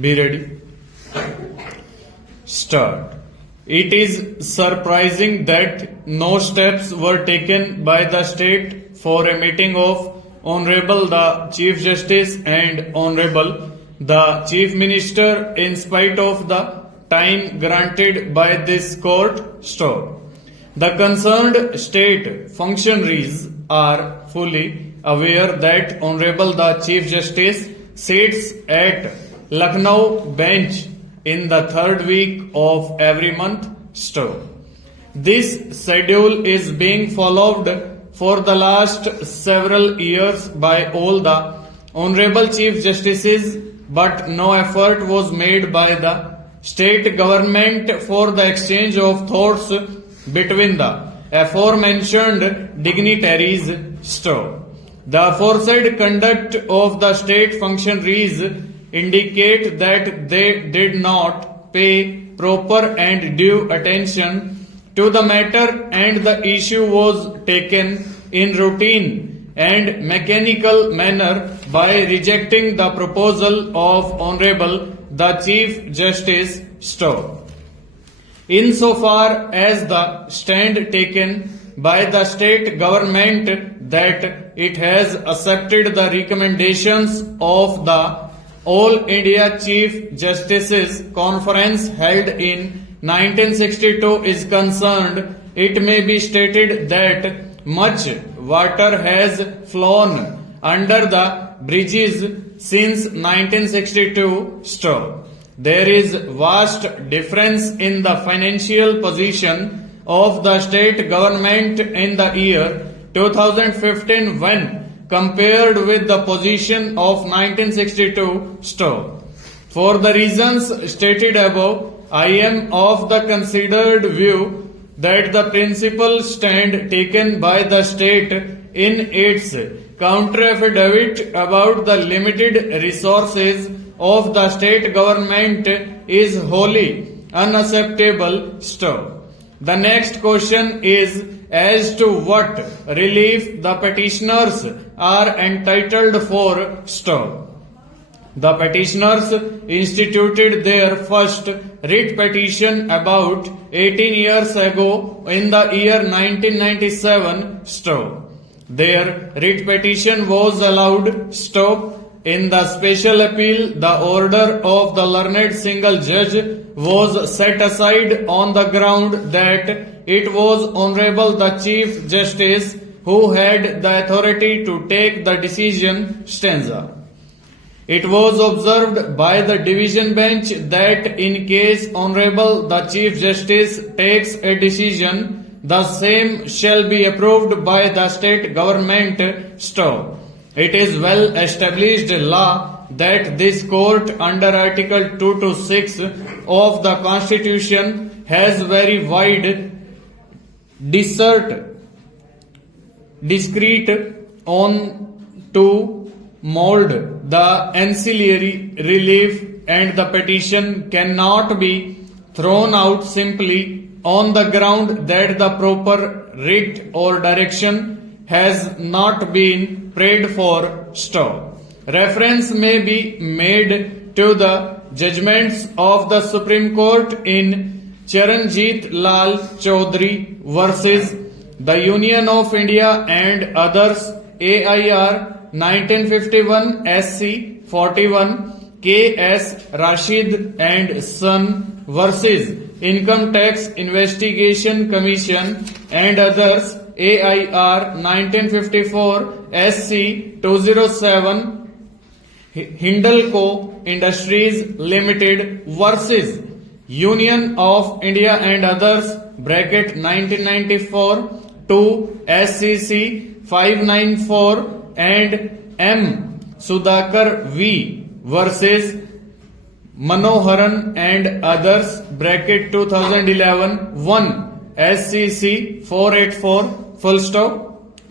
Be ready. Start. It is surprising that no steps were taken by the state for a meeting of Honorable the Chief Justice and Honorable the Chief Minister in spite of the time granted by this court. Stop. The concerned state functionaries are fully aware that Honorable the Chief Justice sits at Lucknow bench in the third week of every month. Stop. This schedule is being followed for the last several years by all the Honorable Chief Justices, but no effort was made by the state government for the exchange of thoughts between the aforementioned dignitaries. Stop. The aforesaid conduct of the state functionaries indicate that they did not pay proper and due attention to the matter, and the issue was taken in routine and mechanical manner by rejecting the proposal of Honorable the Chief Justice. Stop. Insofar as the stand taken by the state government that it has accepted the recommendations of the All India Chief Justices Conference held in 1962 is concerned, it may be stated that much water has flown under the bridges since 1962. Stop. There is vast difference in the financial position of the state government in the year 2015 when compared with the position of 1962. Stop. For the reasons stated above, I am of the considered view that the principal stand taken by the state in its counter affidavit about the limited resources of the state government is wholly unacceptable. Stop. The next question is as to what relief the petitioners are entitled for. Stop. The petitioners instituted their first writ petition about 18 years ago in the year 1997. Stop. Their writ petition was allowed. Stop. In the special appeal, the order of the learned single judge was set aside on the ground that it was Honorable the Chief Justice who had the authority to take the decision. Stanza. It was observed by the division bench that in case Honorable the Chief Justice takes a decision, the same shall be approved by the state government. Stop. It is well established law that this court under Article 2 to 6 of the Constitution has very wide discretion on to mold the ancillary relief, and the petition cannot be thrown out simply on the ground that the proper writ or direction has not been prayed for. Stop. Reference may be made to the judgments of the Supreme Court in Charanjit Lal Chaudhary versus the Union of India and others, AIR 1951 SC 41, KS Rashid and Son versus Income Tax Investigation Commission and others, AIR 1954 SC 207, Hindalco Industries Limited versus Union of India and others, bracket 1994 to SCC 594 and M. Sudhakar V versus Manoharan and others, bracket 2011 1 SCC 484, full stop.